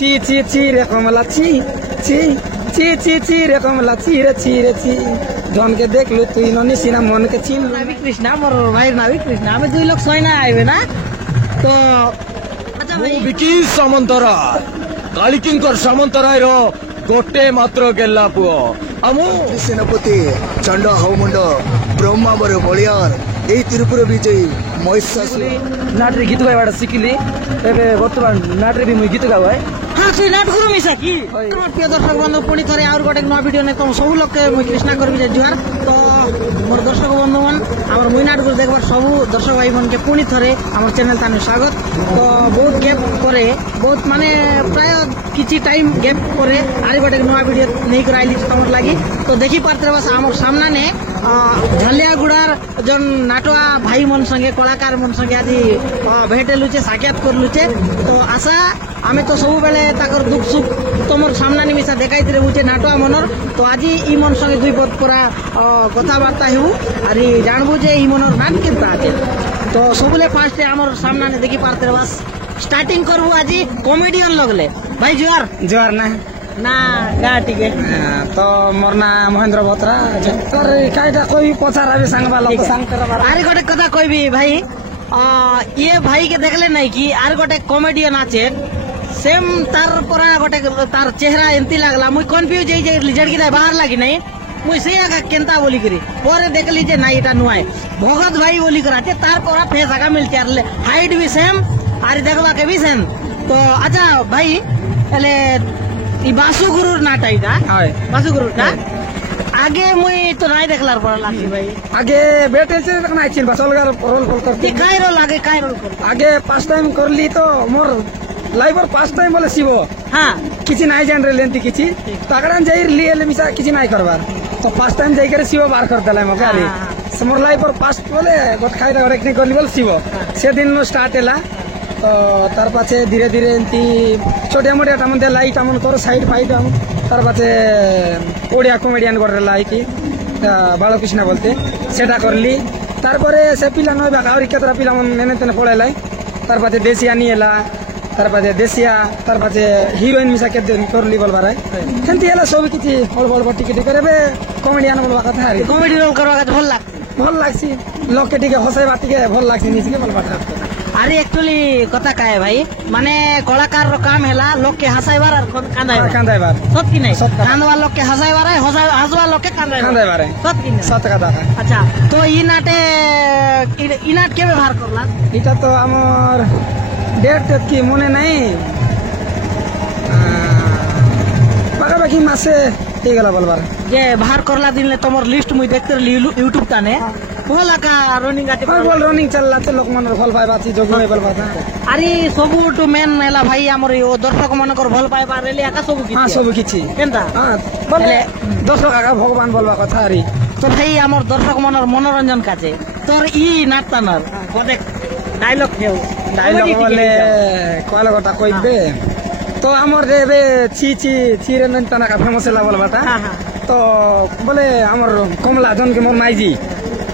চি চি চি রে কমলা চি চি চি চি চি রে কমলা চি রে জনকে দেখলু তুই ননি সিনা মনকে চিন নাবি কৃষ্ণা মোর ভাইয়ের নাবি কৃষ্ণা আমি 2 লক্ষ 6 না আইবে না তো আচ্ছা ভাই বিকি সামন্তরায় কালিকিঙ্কর সামন্তরায় গোটে মাত্র গেলা পুଅ আমু সেনাপতি চଣ୍ଡ ହଉମୁଣ୍ଡ ବ୍ରହ୍ମାବର ବଳିଆର এই ତ୍ରିପୁର ବିଜୟୀ ମହିଷାସୁର ନାଟରେ ଗୀତ ଗାଇବାଟା ଶିଖିଲି ଏବେ ବର୍ତ୍ତମାନ ନାଟରେ ବି ମୁଇଁ ଗୀତ ଗାଏ হ্যাঁ তুই নাটকরু মিশা কি তোমার প্রিয় দর্শক বন্ধু পুনি থরে আর গোটে নয়া ভিডিও নে তোম সবু লোককে মুই কৃষ্ণা করবি যে জুহার তো মোর দর্শক বন্ধুগণ আমার মুই নাটকরু দেখবার সবু দর্শক ভাই বোনকে পুনি থরে আমার চ্যানেল তানে স্বাগত তো বহুত গ্যাপ করে বহুত মানে প্রায় কিছু টাইম গ্যাপ করে আর গোটে নয়া ভিডিও নেই করে আইলি তোমার লাগি তো দেখি পারতে বাস আমার সামনে নে ঝলিয়াগুড়ার জন নাটুয়া ভাই মন সঙ্গে কলাকার মন সঙ্গে আজি ভেটে লুচে সাক্ষাৎ করলুচে তো আশা আমি তো সবুবেলে তাকর দুঃখ সুখ তোমার সামনা নিমিশা দেখাইতে রয়েছে নাটুয়া মনর তো আজি ই মন সঙ্গে 2 পদ পুরা কথাবার্তা হেবু আর জানবু যে ই মনর নাম কেনতা আছে তো সবুলে ফার্স্টে আমার সামনে দেখি পারতে বাস স্টার্টিং করবো আজি কমেডিয়ান লগলে ভাই জোয়ার জোয়ার না না গা টিকে তো মোর না মহেন্দ্র বত্রা তোর কাইটা কই পচারাবি সাংবা লোক সাং করা আর গোটে কথা কইবি ভাই ইয়ে ভাইকে দেখলে নাই কি আর গোটে কমেডিয়ান আছে সেম তার পরা গোটে তার চেহারা এমতি লাগলা মুই কনফিউজ হই যে লিজড় গিলা বাহার লাগি নাই মুই সেই আগা কেনতা বলি করি পরে দেখলি যে নাই এটা নুয়াই ভগত ভাই বলি করা আছে তার পরা ফেস আগা মিলতে আর হাইট भी সেম আর দেখবা কে भी সেম তো আচ্ছা ভাই এলে ই বাসুগুরুর নাটা এটা হয় বাসুগুরুটা আগে মুই তো নাই দেখলার পর লাগি ভাই আগে বেটেছে না আইছিল বাস অলগার রোল কল করতে কাই রোল আগে কাই রোল কর আগে 5 টাইম করলি তো মোর লাইভর 5 টাইম বলে শিব হ্যাঁ কিছু নাই জান রে লেন্তি কিছু তাগড়ান যাই লিয়ে মিশা কিছু নাই করবার তো 5 টাইম যাই করে শিব বার কর দেলাই মকে আলি মোর লাইভর 5 বলে গট খাইটা করে একনি করলি বল শিব সেদিন স্টার্ট এলা তো তার পাছে ধীরে ধীরে এমতি ছোটিয়া মোটিয়া টামন দে লাইট আমন করো সাইড ফাইট আমন তার পাছে ওড়িয়া কমেডিয়ান করে লাইকি বালকৃষ্ণ বলতে সেটা করলি তারপরে সে পিলা নয় বা আউরি কেতরা পিলা মন মেনে তেনে পড়াইলাই তার পাছে দেশিয়া নিয়ে এলা তার পাছে দেশিয়া তার পাছে হিরোইন মিশা কেতে করলি বলবার সেমতি এলা সব কিছু অল্প অল্প টিকে টিকে রে কমেডিয়ান বলবা কথা আর কমেডি রোল করবা কাছে ভাল লাগছে ভাল লাগছি লোককে টিকে হসাইবা টিকে ভাল লাগছে নিজকে বলবা আরে একচুয়ালি কথা কায় ভাই মানে কলাকার কাম হেলা লোককে হাসাইবার আর কান্দাইবার কান্দাইবার সত কি নাই সত কথা। কান্দবার লোককে হাসাইবার আর হাসবার লোককে কান্দাইবার কান্দাইবার সত কি নাই সত কথা আচ্ছা তো ই নাটে ই নাট কে ব্যবহার করলা এটা তো আমার ডেট কি মনে নাই পাখাপাখি মাসে হয়ে গেল বলবার যে বাহার করলা দিলে তোমার লিস্ট মুই দেখতে ইউটিউব টানে ভলাকা রনিং আছে বল রনিং চাল্লাতে লোক মনের ভাল পাইবা আছি যোগ হয়ে বলবা আরে সবুটু মেন হেলা ভাই আমার ও দর্শক মনকর ভাল পাইবা রেলি একা সবু কি হ্যাঁ সব কিছু কেনতা হ্যাঁ বলে দর্শক আগা ভগবান বলবা কথা আরি তো ভাই আমার দর্শক মনের মনোরঞ্জন কাছে তোর ই নাটতানার অনেক ডায়লগ কেউ ডায়লগ বলে কয়লা কথা কইবে তো আমার রে ছি ছি ছিরে নন তানাকা ফেমাস হলা বলবাটা হ্যাঁ হ্যাঁ তো বলে আমার কমলা জনকে মোর মাইজি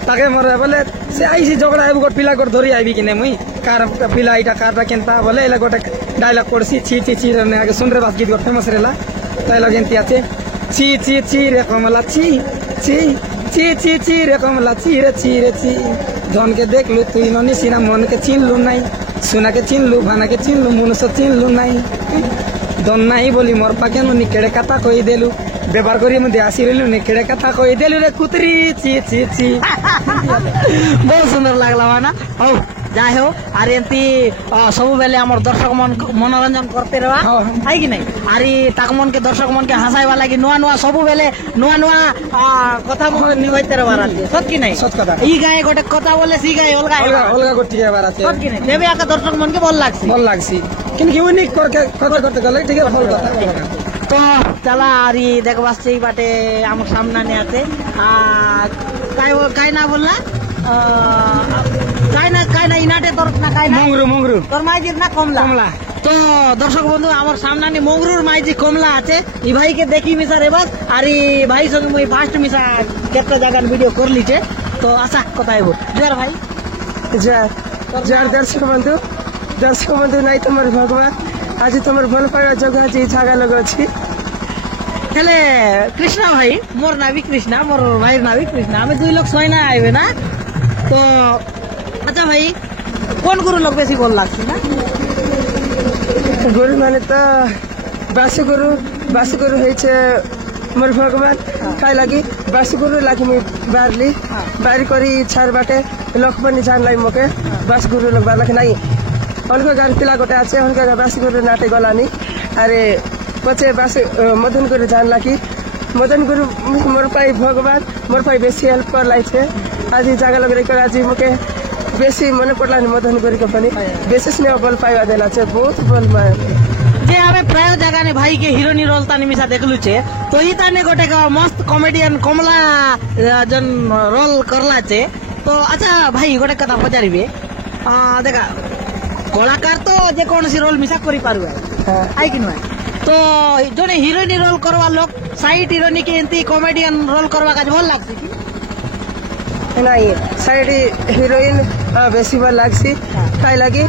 তাকে মরে বলে সে আইসি ঝগড়া আইব গোট পিলা গোট ধরি আইবি কিনে মুই কার পিলা এটা কারটা কেনতা বলে এলা গোটে ডায়লগ করছি ছি ছি ছি রে আগে শুনরে বাস গীত গোট ফেমাস রেলা ডায়লগ এনতি আছে ছি ছি ছি রে কমলা ছি ছি ছি ছি ছি রে কমলা ছি রে জনকে দেখলু তুই ননি সিনা মনকে চিনলু নাই সুনাকে চিনলু ভানাকে চিনলু মনুষ্য চিনলু নাই দন নাই বলি মোর পাকে নি কেড়ে কথা কই দেলু ব্যবহার করি মধ্যে আসি রইলু নি কেড়ে কথা কই দেলু রে কুতরি ছি ছি ছি বহু সুন্দর লাগলা না হও যাই হোক আর এমতি সবুবেলে আমার দর্শক মনোরঞ্জন করতে রহা হয় কি নাই আর তাক মনকে দর্শক মনকে হাসাইবা লাগি নয়া নয়া সবুবেলে নয়া নয়া কথা নিভাইতে রহবার আছে সত কি নাই সত কথা ই গায়ে গোটে কথা বলে সি গায়ে অলগা অলগা করতে যাবার আছে সত কি নাই দেবে একা দর্শক মনকে ভাল লাগছে ভাল লাগছি কিন্তু ইউনিক করকে কথা করতে গেলে ঠিক আছে ভাল কথা তো চালা আর দেখবাসছে এই বাটে আমার সামনে নিয়ে আছে আর কাই না বললা কাই না ইনাটে তোর না কাই না মংরু তোর মাইজির না কমলা তো দর্শক বন্ধু আমার সামনে মংরুর মাইজি কমলা আছে এই ভাইকে দেখি মিশা রে বাস আর এই ভাই সঙ্গে মুই ফার্স্ট মিশা কেতটা জায়গার ভিডিও করলিছে তো আশা কোথায় বল জোর ভাই যার দর্শক বন্ধু নাই তোমার ভগবান आज तुम भल पाइबा जगह आज झागा लग अच्छी हेले कृष्णा भाई मोर ना भी कृष्णा मोर भाई ना भी कृष्णा हमें 2 लोग सोई ना आए ना तो अच्छा भाई कौन गुरु लोग बेसी बोल लागती ना गुरु माने तो बासुगुरु है मोर भगवान काय लगी बासुगुरु लगी मुई बारली बारी करी छार बाटे लोक पनि जान लाई मके बासुगुरु लोग बालक नहीं उनको गान पिला गोटे आछे उनका बासुगुरु नाटे गलानी अरे पचे बास मदन गुरु जान लगी मदन गुरु मोर पाई भगवान मोर पाई बेसी हेल्प कर लाई छे आज जगह लग रही आज मुके बेसी मन पड़ला मदन गुरु के पनि बेसी स्नेह बल पाइबा देला छे बहुत बल माय जे हमें प्राय जगह ने भाई के हिरोनी रोल तानी मिसा देखलु छे तो ही ताने गोटे का मस्त कॉमेडियन कमला जन रोल करला छे तो अच्छा भाई गोटे कथा पचारिबे देखा कलाकार तो जे कौन सी रोल मिसा करी पारु आई कि नुआ तो जोने हिरोनी रोल करवा लोग साइड हिरोनी के एंती कॉमेडियन रोल करवा का भल लागसी कि नहीं साइड हिरोइन बेसी भल लागसी काय लगी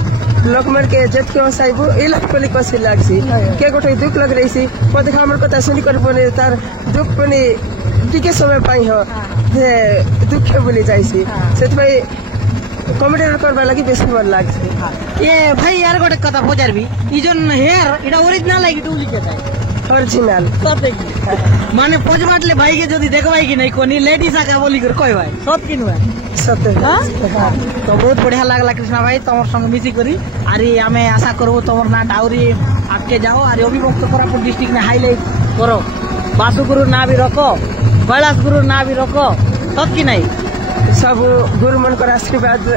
लोकमन के जत के साइबु इला कोली कसी लागसी के गोटे दुख लग रही सी पद हमर कथा सुनी कर पने तार दुख पनि टिके समय पाई हो जे दुख बोली जाइसी सेत भाई कॉमेडी करबा लगी बेसी भल लागसी ये भाई यार गोटे कथा पचारबी ई जोन हेयर इटा ओरिजिनल है कि डुप्लीकेट है ओरिजिनल सब देखी माने पोज बाटले भाई के जदी देखबाई कि नहीं कोनी लेडीज आका बोली कर कोई भाई सब किनु है सत्य तो बहुत बढ़िया लागला कृष्णा भाई तुम संग मिसी करी आरी हमें आशा करबो तुमर ना डाउरी आके जाओ आरी अभिभक्त कोरापुट डिस्ट्रिक्ट ने हाईलाइट करो बासुगुरु ना भी रखो कैलाश गुरु ना भी रखो सब कि नहीं सब गुरु मन कर आशीर्वाद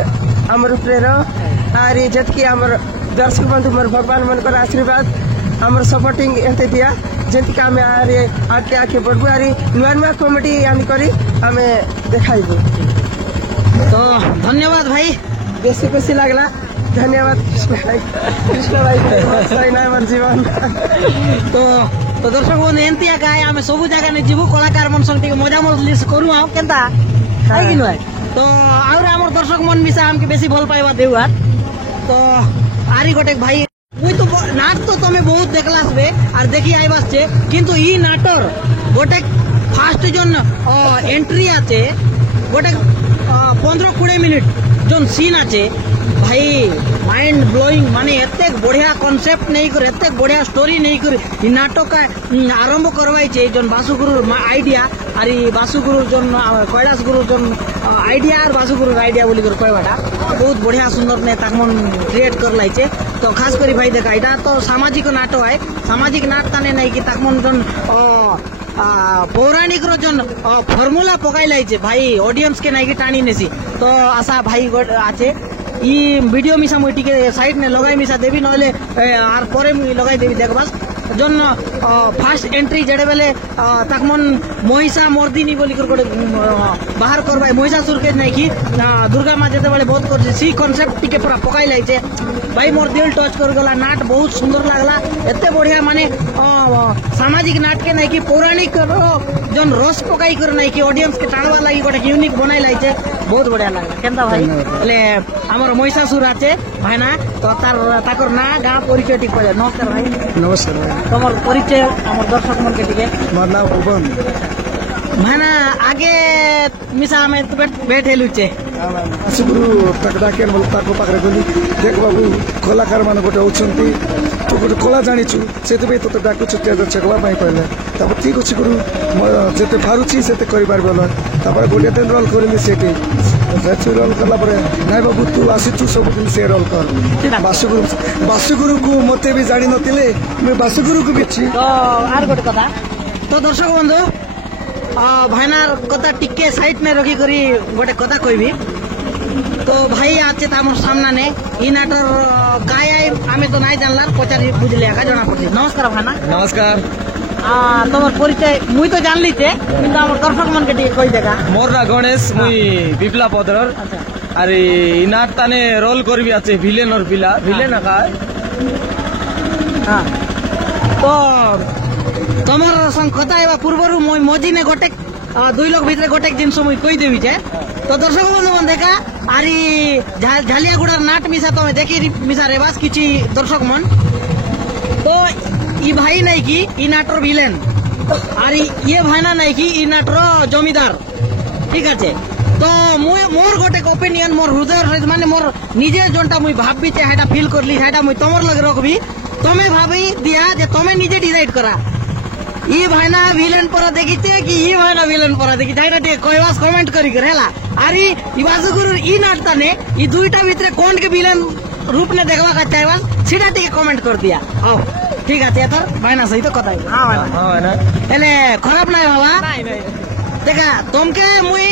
हमर ऊपर रहो आरी जतकी हमर दर्शक बंधु मोर भगवान मन कर आशीर्वाद हमर सपोर्टिंग एते दिया जंती का हमें आरे आके आके बढ़बो आरी नुआ कॉमेडी यानी करी हमें देखाइबो तो धन्यवाद भाई बेसी लागला धन्यवाद कृष्ण भाई सही ना हमर जीवन तो दर्शक बंधु एंती आका हमें सब जगह ने जीवु कलाकार मन संग टिके मजा मजलिस करू आ केनता आई कि नुआ तो और हमर दर्शक मन मिसा हमके बेसी भल पाइबा देउआ तो आरी गोटे भाई मुई तो नाट तो तमे बहुत देखलास बे और देखी आइबास छे किंतु ई नाटर गोटे फास्ट जोन एंट्री आछे गोटे 15-20 मिनिट जोन सीन आछे भाई माइंड ब्लोइंग माने एते बढ़िया कॉन्सेप्ट नहीं कर एते बढ़िया स्टोरी नहीं कर ई नाटक का आरंभ करवाई छे जोन बासुगुरु आइडिया अरे बासुगुरु जोन कैलाश गुरु जोन आइडिया और बासुगुरु आइडिया बोली कर कहवाटा बहुत बढ़िया सुंदर ने ताकमन क्रिएट कर लाई छे तो खास करी भाई देखा इटा तो सामाजिक नाटक है सामाजिक नाटक ताने नहीं कि ताकमन जोन पौराणिक रो जोन फॉर्मूला पकाई लाई छे भाई ऑडियंस के नहीं कि टाणी नेसी तो आशा भाई आछे ई वीडियो मिसा मुई टिके साइड ने लगाई मिसा देवी नले आर परे मुई लगाई देवी देखबास जोन फास्ट एंट्री जेडे बेले ताकमन महिषा मर्दिनी बोली कर गोटे बाहर करबाई महिषासुर के नहीं कि दुर्गा माँ जेते बेले बहुत कर सी कॉन्सेप्ट टिके पूरा पकाई लाई छे भाई मोर दिल टच कर गला नाट बहुत सुंदर लागला एते बढ़िया माने सामाजिक नाट के नहीं कि पौराणिक जोन रस पकाई कर नहीं कि ऑडियंस के टाणवा लागि गोटे यूनिक बनाई लाई छे बहुत बढ़िया लागला केनता भाई ले हमर महिषासुर आछे भाईना तो ताकर ना गाँ परिचय टिक पड़े नमस्कार भाई नमस्कार भाई তোমার পরিচয় আমার দর্শক মনকে টিকে मोर नाम भुवन মানে আগে মিশা আমি তো বেট হেলুছে बासुगुरु तक डाके बोल ताको पाखरे गली देख बाबू कलाकार मान गोटे होचंती तू गोटे कला जानिछु सेते पे तो डाकु छुट्टिया दर चकवा पाई पहले तब ठीक अछि गुरु जेते फारुछि सेते करि पारबो न तब गोटे दिन रोल करली सेते सेते रोल करला परे नाइ बाबू तू आसिछु सब दिन से रोल कर बासुगुरु को मते भी जानि नथिले मैं बासुगुरु को बिछि তো আর গোটে কথা তো দর্শক বন্ধু ভাইনার কথা টিকে সাইড নে রখি করি গোটে কথা কইবি তো ভাই আছে আমার সামনে নে ই নাটর গায় আমি তো নাই জানলার পচারি বুঝলে একা জনা পড়ছে নমস্কার ভাইনা नमस्कार তোমার পরিচয় মুই তো জানলিতে কিন্তু আমার দর্শক মনকে টিকে কই দেখা मोर ना गणेश मुई बिप्ला पदर আচ্ছা अरे इनाट ताने रोल करबी आछे ভিলেন और পিলা ভিলেন আকা হ্যাঁ তো তোমার সঙ্গে কথা এবার পূর্বরু মই মজিনে গোটে 2 লোক ভিতরে গোটে জিনিস মুই কই দেবি যে তো দর্শক বন্ধু দেখা আরি ঝালিয়াগুড়ার নাট মিশা তুমি দেখি মিশা রেবাস কিছু দর্শক মন তো ই ভাই নাই কি ই নাটর ভিলেন আর ইয়ে ভাইনা নাই কি ই নাটর জমিদার ঠিক আছে তো মোর গোটে ওপিনিয়ন মোর হৃদয় মানে মোর নিজের জনটা মুই ভাববি যে সেটা ফিল করলি সেটা মুই তোমার লগে রাখবি তুমি ভাবি দিয়া যে তুমি নিজে ডিসাইড করা ই ভাইনা ভিলেন পরা দেখিছে কি ই ভাইনা ভিলেন পরা দেখিছে এটা ଟିକେ কইবাস কমেন্ট করি করে হেলা আর ই বাসুগুরুর ই নাটটা নে ই দুইটা ভিতরে কোন কে ভিলেন রূপ নে দেখবা কা চাইবাস সেটা ଟିକେ কমেন্ট কর দিয়া ও ঠিক আছে এতর ভাইনা সহিত কথা হ্যাঁ ভাইনা হ্যাঁ না এলে খারাপ নাই বাবা দেখা তোমকে মুই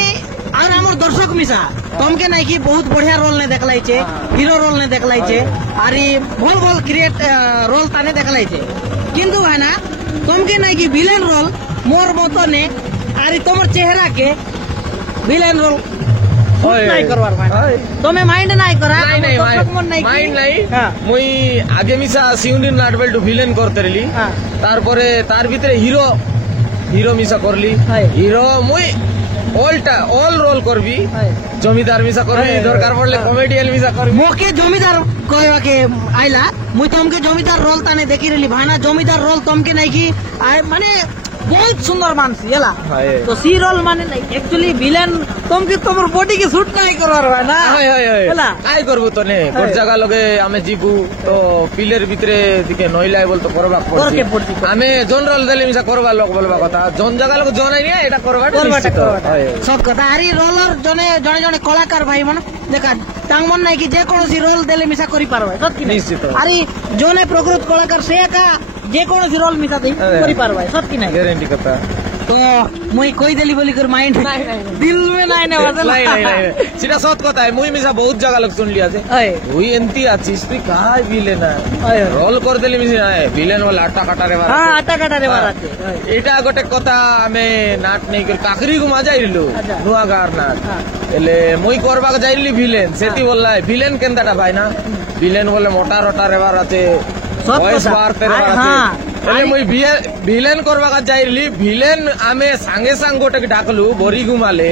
আর আমার দর্শক মিশা তোমকে নাই কি বহুত বঢ়িয়া রোল নে দেখলাইছে হিরো রোল নে দেখলাইছে আর ভল ভল ক্রিয়েট রোল তানে দেখলাইছে কিন্তু ভাইনা তোমকে নাই কি ভিলেন রোল মোর মতো নে আর তোমার চেহারা কে ভিলেন রোল নাই করবার ভাইনা তুমি মাইন্ড নাই করা নাই নাই দর্শক মন নাই মাইন্ড নাই হ্যাঁ। মুই আগে মিশা সিউন্ডির নাট বেল্টু ভিলেন করতে রইলি হ্যাঁ। তারপরে তার ভিতরে হিরো হিরো মিশা করলি হয়। হিরো মুই অল রোল করবি হয়। জমিদার মিশা করবি হয়। দরকার পড়লে কমেডিয়ান মিশা করবি মোকে জমিদার কইবাকে আইলা মুই তোমকে জমিদার রোল তানে দেখি রেলি ভাইনা জমিদার রোল তোমকে নাই কি মানে বহুত সুন্দর মানছি এলা হয়। তো সি রোল মানে एक्चुअली ভিলেন তোমকে তোমার বডি কে শুট নাই করবার হয় না হয় হয় হয় এলা কাই করবো তো নে গোট জায়গা লগে আমি ଯିବୁ তো পিলের ভিতরে দিকে নইলাই বল তো করবা করকে পড়ছি। আমি জন রোল দেলে মিশা করবা লোক বলবা কথা জন জায়গা লোক জনাই নিয়ে এটা করবাটা করবাটা নিশ্চিত করবাটা হয়। সব কথা আর এই রোলর জনে জনে জনে কলাকার ভাই মানে দেখা তাং মন নাই কি যে কোনসি রোল দেলে মিশা করি পারবে সত্যি নিশ্চিত। আর জনে প্রকৃত কলাকার সে একা যে কোনসি রোল মিশা দেই হ্যাঁ। করি পারবে সত্যি নাই গ্যারেন্টি কথা তো মুই কই দেলি বলি করে মাইন্ড দিল মে নাই না নাই, নাই, নাই। সেটা সৎ কথা মুই মিশা বহুত জায়গা লোক শুনলি আছে হয় তুই এমতি আছিস তুই কাই ভিলেন রোল করে দেলি মিশে ভিলেন বলে আটা কাটারে বার হ্যাঁ আটা কাটারে বাড়াতে এটা গোটে কথা আমি নাট নেই করে কাকরি গুমা যাইলু আচ্ছা। নুয়া গার নাট হ্যাঁ। এলে মুই করবাক যাইলি ভিলেন সেটি বললাই ভিলেন কেনতাটা ভাই না ভিলেন বলে মোটা রটা রেবার আছে সব ভয়েস কথা। বার তেরবার আরে আছে হ্যাঁ। এলে মুই ভিলেন করবাক যাইলি ভিলেন আমি সাঙ্গে সাঙ্গ গোটে ডাকলু বরি ঘুমালে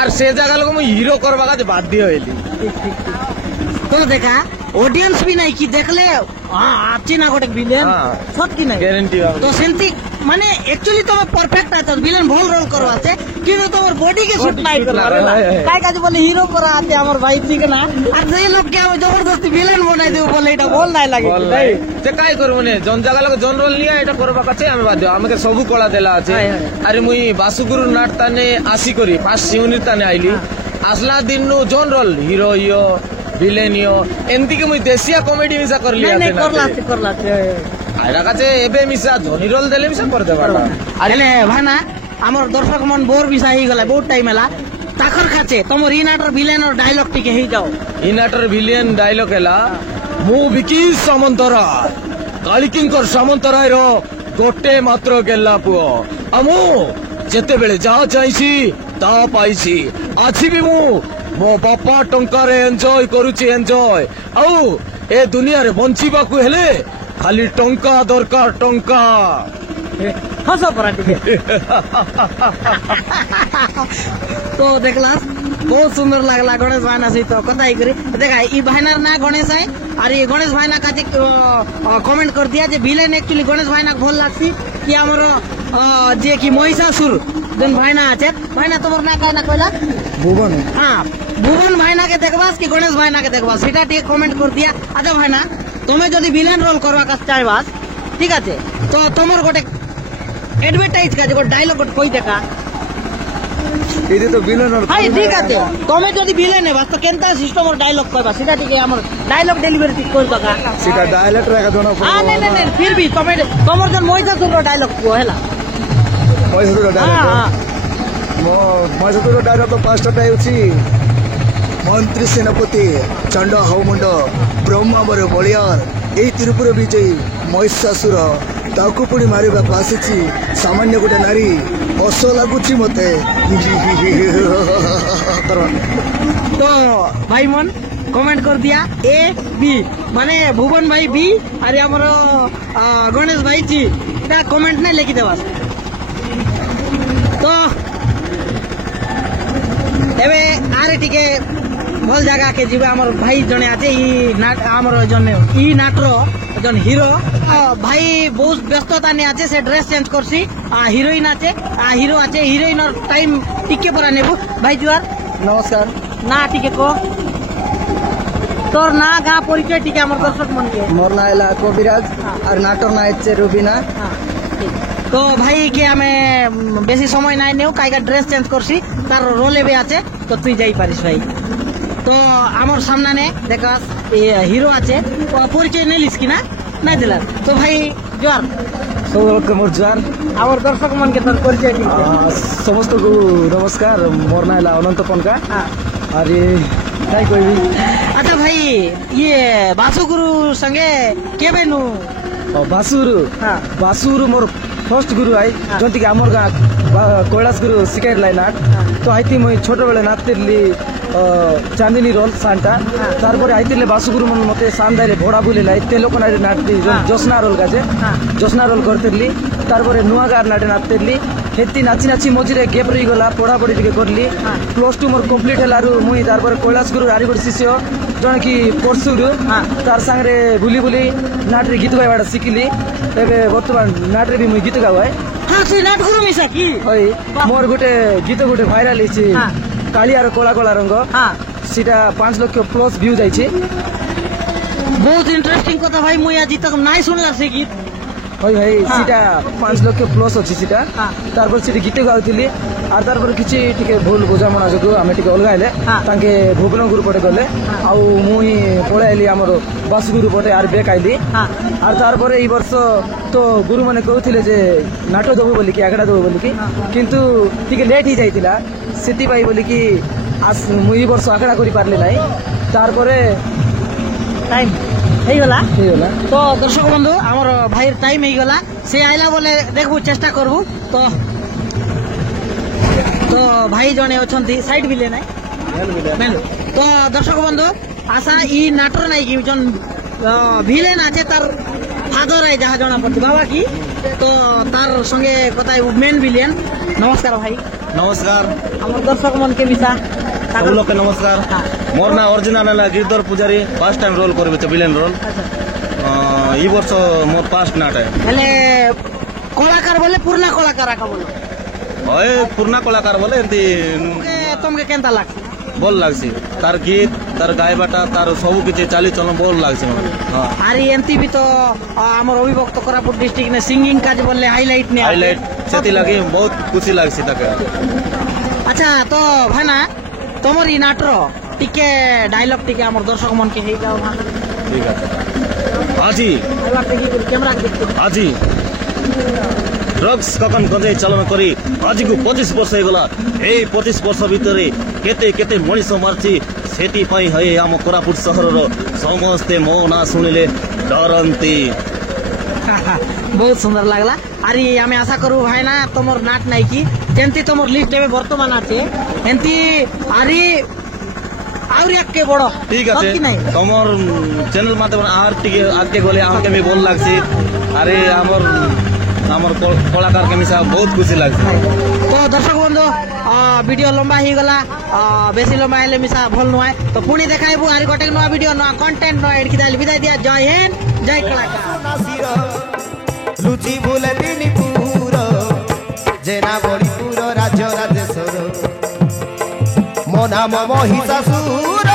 আর সে জায়গা লোক মুই হিরো করবাক বাধ্য হইলি তো দেখা অডিয়েন্স भी নাই কি দেখলে আছি না গোটে ভিলেন হ্যাঁ। সত্যি নাই গ্যারেন্টি তো সেমতি মানে एक्चुअली তুমি পারফেক্ট আছে ভিলেন ভল রোল করো আছে কিন্তু তোমার বডি কে শুট নাই করো হ্যাঁ, হ্যাঁ। কাই কাজ বলে হিরো করা আছে আমার ভাই ঠিক না আর সেই লোককে আমি জবরদস্তি ভিলেন বানাই দেব বলে এটা ভল নাই লাগে বললাই যে কাই করবো নে জন জায়গা লোক জন রোল নিয়ে এটা করবাক আছে আমি বাধ্য আমাকে সবু কলা দেলা আছে হ্যাঁ, হ্যাঁ। আরে মুই বাসুগুরু নাট তানে আসি করি ফার্স্ট সিউনির তানে আইলি আসলা দিন জন রোল হিরো ইয়ো ভিলেন ইয়ো এমতিকে মুই দেশিয়া কমেডি মিশা করলি নাই নাই আছে করলা আইরা কাছে এবে মিশা ধনী রোল দেলে মিশা করে দেবা আরে ভানা আমার দর্শক মন বোর বিষয় হয়ে গেল বহুত টাইম এলা তাখর কাছে তোমার ইনাটর ভিলেনর ডায়লগ টিকে হই যাও ইনাটর ভিলিয়ন ডায়লগ হেলা মু বিকি সামন্তরায় কাଳିକିଙ୍କର ସାମନ୍ତରାୟର ଗୋଟେ ମାତ୍ର ଗେଲା ପୁଅ ଆଉ ମୁଁ ଯେତେବେଳେ ଯାହା ଚାହିଁଛି ତାହା ପାଇଛି ଆଜି ବି ମୁଁ ମୋ ବାପା ଟଙ୍କାରେ ଏନ୍ଜୟ କରୁଛି ଏନ୍ଜୟ ଆଉ ଏ ଦୁନିଆରେ ବଞ୍ଚିବାକୁ ହେଲେ ଖାଲି ଟଙ୍କା ଦରକାର ଟଙ୍କା হস পড়া টিকে তো দেখলাম বহুত সুন্দর লাগলা গণেশ ভাইনা সহিত কথাই করি দেখা ই ভাইনার না গণেশ আই আর এই গণেশ ভাইনা কাছে কমেন্ট করে দিয়া যে ভিলেন एक्चुअली গণেশ ভাইনা ভাল লাগছি কি আমার যে কি মহিষাসুর যেন ভাইনা আছে ভাইনা তোমার না কায় না কইলা ভুবন হ্যাঁ ভুবন ভাইনাকে দেখবাস কি গণেশ ভাইনাকে দেখবাস সেটা টিকে কমেন্ট করে দিয়া আচ্ছা ভাইনা তুমি যদি ভিলেন রোল করবা কাজ চাইবাস ঠিক আছে তো তোমার গোটে এডভার্টাইজ কাজ গোটে ডায়লগ গোটে কই দেখা এটি তো বিলনের হাই ঠিক আছে তুমি যদি ভিলেন নেবাস তো কেনতা সিস্টেমর ডায়লগ কইবা সেটা টিকে আমার ডায়লগ ডেলিভারি ঠিক কই দকা সেটা ডায়লগ রাখা জনা হ্যাঁ নাই নাই নাই ফির ভি তুমি তোমার জন মহিষাসুর ডায়লগ কো হেলা মহিষাসুর হ্যাঁ ডায়লগ হ্যাঁ মহিষাসুর ডায়লগ তো পাঁচটা ହେଉଛି ମନ୍ତ୍ରୀ ସେନାପତି ଚଣ୍ଡ ହଉମୁଣ୍ଡ ବ୍ରହ୍ମାବର ବଳିୟାର ଏଇ ତ୍ରିପୁର ବିଜୟୀ ମହିଷାସୁର ତାକୁ ପୁଣି ମାରିବାକୁ ଆସିଛି ସାମାନ୍ୟ ଗୋଟେ ନାରୀ ହସ ଲାଗୁଛି ମତେ তো ভাই মন কমেন্ট করে দিয়া এ বি মানে ভুবন ভাই বি আর আমার গণেশ ভাই জি এটা কমেন্ট না লিখি দেবা তো এবে আরে টিকে भल जगह के जीवा हमर भाई जने आछे ई नाट हमर जने ई नाटर जन हीरो भाई बहुत व्यस्तता ने आछे से ड्रेस चेंज करसी हिरोइन आछे हीरो आछे हिरोइन टाइम टिके परा नेबो भाई जुआर नमस्कार ना टिके को तोर ना गा परिचय टिके हमर दर्शक मन के मोर ना एला कविराज और नाटर ना इच्छे रुबिना तो भाई के हमें बेसी समय নাই নেও কাইকা ড্রেস চেঞ্জ করছি তার রোলে বে আছে তো তুই যাই পারিস ভাই তো আমার সামনে নে দেখাস হিরো আছে তো পরিচয় নিলিস কিনা না দিলাম তো ভাই জোয়ার सबके मोर जुआर আমার দর্শক মনকে তোর পরিচয় দিতে समस्त को नमस्कार मोर ना एला अनंत पनका हाँ। अरे काय कोई भी अच्छा भाई ये बासुगुरु संगे केबे नु बासुरु हाँ। बासुरु मोर फर्स्ट गुरु आई जंती के आमर गाँ कैलाश गुरु सिखाई लाई नाट तो आईती मुई छोट बेले नाचती चांदनी रोल सांटा तारपरे आईती बासुगुरु मन मते सांदारे भोड़ा बुले लाई ते लोक नाटे नाटती जोसना रोल गाजे जोसना रोल करती तारपरे नुआ गार नाटे नाचती हेती नाची नाची मझे गेप रही गला पढ़ा पढ़ी टे करली +2 मोर कंप्लीट हेलारू मुई तारपरे कैलाश गुरु आरिगुड़ शिष्य जन की परसुरु तार सांगरे बुली बुली नाटरे गीत गाइबाटा शिखिली एबे वर्तमान नाटरे भी मुई गीत गावाय हाँ से नाट गुरु मिसा की हई मोर गोटे गीत गोटे भाइराल हिची कालियार कला कला रंग हाँ सीटा 5 लाख प्लस व्यू जाइछे बहुत इंटरेस्टिंग कथा भाई मुई आज तक नाई सुनला से गीत हई भाई सीटा 5 लाख प्लस अछि सीटा हाँ। तारपर सीटी गीत गाउतिली आर तारपर किछि टिके भूल बुझामणा जगु आमे टिके अलगा हेले हाँ। तांके भुवन गुरु पटे गले आउ मुई पळे आइली हमर बास गुरु पटे आर बेक आइली हाँ। आर तारपर ई वर्ष तो गुरु माने कहथिले जे नाटो दबो बोली कि आगडा दबो बोली कि किंतु टिके लेट ही जाइतिला सेति पाई बोली कि आज मुई वर्ष आगडा करि पारले नाही तारपरे टाइम हेई गला हे होला तो दर्शक बंधु आमर भाई टाइम हो गला से आइला बोले देखबू चेष्टा करबू तो तो भाई जने अछंती साइड भी लेना मेलू तो दर्शक बंधु आशा ई नाटर नाही कि जन ভিলেন আছে তার ফাদার है जहाँ जना पड़ती बाबा की तो तार संगे कथा मेन ভিলেন नमस्कार भाई नमस्कार আমার দর্শক মনকে মিশা सब लोग के नमस्कार मोर ना ओरिजिनल है गिरधर पुजारी फर्स्ट टाइम रोल करबे तो विलेन रोल ई वर्ष मोर पास्ट नाट है हेले कलाकार बोले पुरना कलाकार आका बोलो ओए पुरना कलाकार बोले एंती तुमके केंता लागছে बोल लागसी तार गीत तार गायबाटा तार सब किछि चाली चलन बोल लागसी हां आरे एमती भी तो आमर अभिभक्त कोरापुट डिस्ट्रिक्ट ने सिंगिंग काज बोले हाईलाइट ने हाईलाइट सेति लागी बहुत खुशी लागसी ताके अच्छा तो भाना तमर ई नाटर टिके डायलॉग टिके आमर दर्शक मन के हेई जाओ भाना ठीक है आजी आइबा टिके कैमरा देखते आजी ड्रग्स ककन गंजाई चलन करी आज को 25 वर्ष होगला ए 25 वर्ष भितर केते केते मनीष मारची सेति पई है आम कोरापुट सहर रो समस्ते मो ना सुनिले डरंती बहुत सुंदर लागला अरे आमे आशा करू भाई ना तमर नाट नाही की जेंती तमर लिस्ट एबे वर्तमान आछे एंती अरे और एक के बड़ो ठीक है तमर चैनल माध्यम आर टिके आगे गले हमके भी बोल लागसी अरे हमर कलाकार के मिसा बहुत खुशी लागसी तो दर्शक बंधु वीडियो लंबा ही गला बेसी लंबा हेले मिसा भल नुआय तो पुणी देखाइबु आरि गोटे नया वीडियो नया कंटेंट नया एडकी दाली विदाय दिया जय हिंद जय कलाकार लुचि भूले दिनी पुर जेना बड़ी पुर राज्य राजेश्वर मो नाम महिषासुर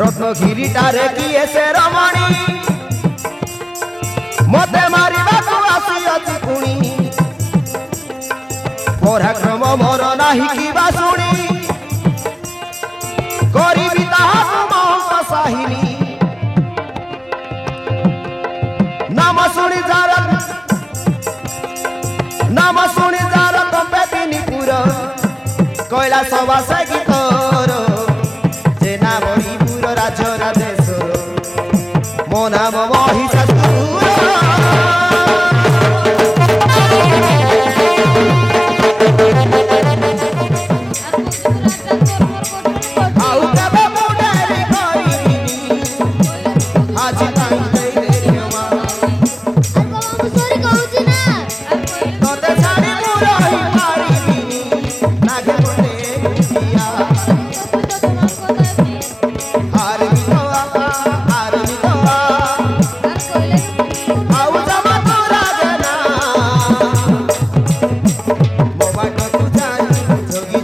रत्नगिरी टारे किए से रमणी मते मारिबाकु आसी पुणी पराक्रम मोर नाही कि बासुणी करिबी ताहाकु महंत साहिनी नाम शुणी जार कंपे दिनीपुर कैलाश वासे गीतर जेना बड़ी राज्य राजेश्वर मो नाम महिषासुर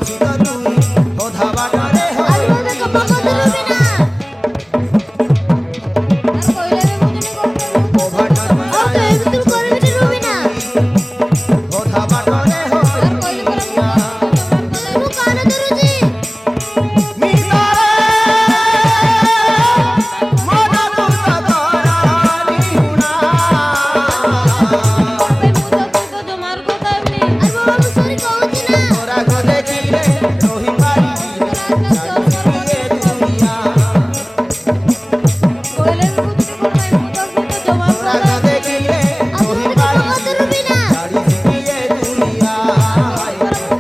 जाइछि तो तुई ओधा बाटरे हो আর বলবে কপা কত রুবি না আর কইলে মুজনে করতে ओ भाटर আর তো এমতুল করবি না রুবি না ओधा बाटरे हो আর কইলে পরে মু কানে ধরুছি মিতারে মনা তুতা করানি হুনা ভাই মুতা তো তোমার কথা এমনি আর বাবা মু সরি কইছি না তোরা গো দেখিলে রহি পারি এ দুনিয়া কইলে মুজনে করবে মুতা তো তোমার তোরা কথা গো দেখিলে আর রহি বলবে পারি কপা কত রুবি না साड़ी सिपिए दुनिया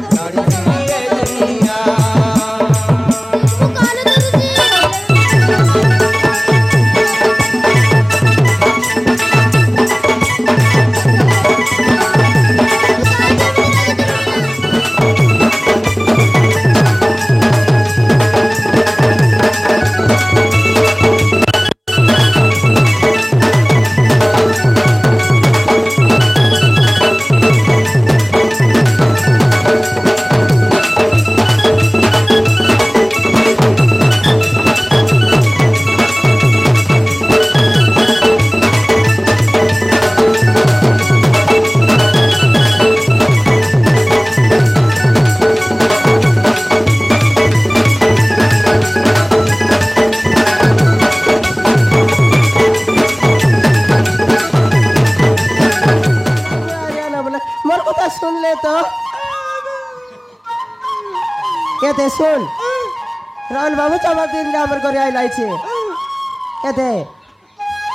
साड़ी सिपिए दुनिया মু কানে ধরুছি मोर कथा सुन ले तो कहते सुन राहुल बाबू चावल दिन हमर घरे आई लाई छे कहते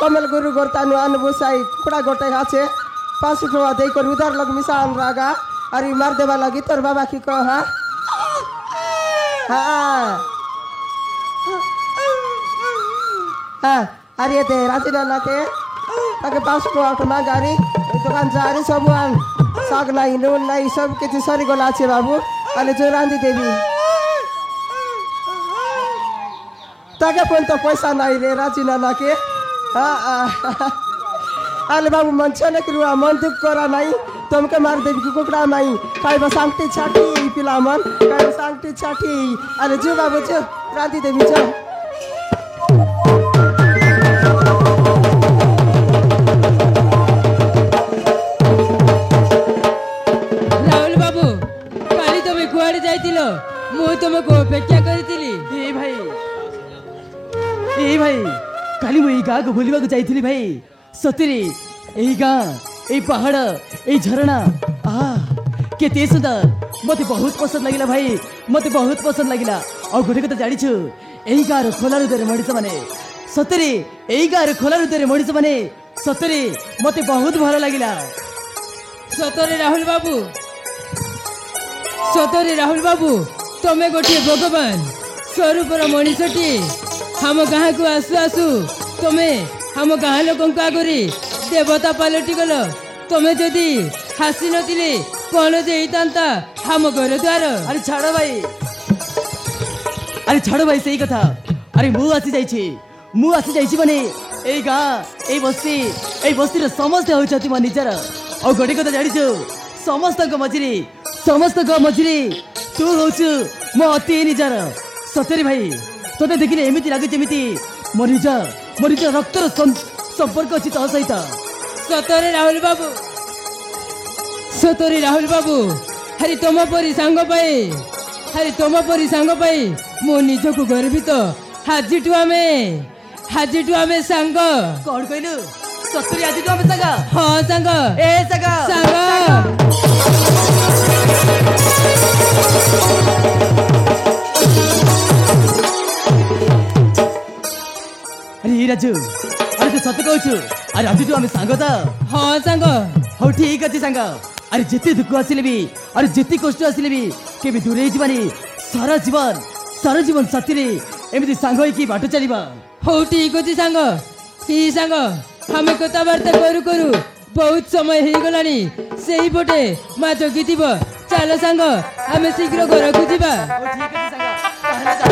कमल गुरु गोरतानु अनबुसाई कुकड़ा गोटे আছে 5 টাকা দেই কর উধার লগ মিশান রাগা আর ই মার দেবা লাগি তোর বাবা কি কহ হ্যাঁ হ্যাঁ আর এতে রাজিনা নাকে তাকে 5 টাকা মাগারি ওই দোকান যারে সব আন শাক নাই নুন নাই সব কিছু সরি গলা আছে বাবু আলে যে রাঁধি দেবি তাকে কোন তো পয়সা নাই রে রাজিনা নাকে আলে বাবু মন ছনে করুয়া মন দুঃখ করা নাই তোমকে মার দেবি কুকুড়া নাই খাইবা শান্তি ছাটি পিলা মন খাইবা শান্তি ছাটি আলে যে বাবু যে রাঁধি দেবি যে রাহুল বাবু কালি তুমি কুয়াড়ে যাইছিল মু তোমাকে অপেক্ষা করিছিলি ए भाई काली मु गाँ को बुलवा जाइली भाई सतरे यही गाँ यही पहाड़ यही झरणा केते सुंदर मते बहुत पसंद लगिला भाई मते बहुत पसंद लगिला और गोटे कथा जानिछु यही गाँ खोला हृदय मनीष माने सतरे यही गाँ खोला हृदय मनीष माने सतरे मते बहुत भल लगिला সতরে রাহুল বাবু সতরে রাহুল বাবু তুমি গোটিয়ে ভগবান স্বরূপর মଣିষটি ଆମ ଗାଁକୁ ଆସୁ ଆସୁ ତମେ ଆମ ଗାଁ ଲୋକଙ୍କ ଆଗରେ ଦେବତା ପାଲଟି ଗଲ ତମେ ଯଦି ହାସି ନଥିଲେ କଣ ଯେ ହେଇଥାନ୍ତା ଆମ ଘର ଦ୍ୱାର अरे छाड़ भाई अरे छाड़ भाई सही कथा अरे मु आसी जाइछि माने ए गाँ ए बस्ती रे समस्त होचति म निजर और गोटे कथा जानिछु समस्त मझिरे तू होछु म अति निजर सतरे भाई तोते देखिले एमिति लागे जेमिति मो निज रक्तर संपर्क अछि तो सहित ସତରେ ରାହୁଲ ବାବୁ ସତରେ ରାହୁଲ ବାବୁ ହରି ତମ ପରି ସାଙ୍ଗ ପାଇଁ ମୁଁ ନିଜକୁ ଗର୍ବିତ ଆଜିଠୁ ଆମେ ସାଙ୍ଗ कौन कहलु सतरे आज तो हम सगा ହଁ ସାଙ୍ଗ ए सगा ସାଙ୍ଗ अरे ये राजू अरे तू सत कहू अरे आज तू आम सांग तो ହଁ ସାଙ୍ଗ हौ ठीक अच्छे सांग अरे जिते दुख आसिले भी अरे जिते कष्ट आसिले भी केबे दूरे जीवानी सारा जीवन साथी रे एमती सांग होई बाट चलिबा ହଉ ଠିକ ଅଛି ସାଙ୍ଗ ଏଇ ସାଙ୍ଗ ଆମେ କଥାବାର୍ତ୍ତା କରୁ କରୁ ବହୁତ ସମୟ ହେଇଗଲାଣି ସେଇପଟେ ମା ଜଗିଥିବ ଚାଲ ସାଙ୍ଗ ଆମେ ଶୀଘ୍ର ଘରକୁ ଯିବା ठीक अच्छे सांग ताहले जा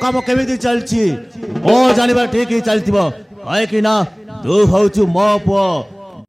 काम केमिति चलछि ओ जानिबा ठीक ही चलथिबो है कि ना तू हौछु मो पुओ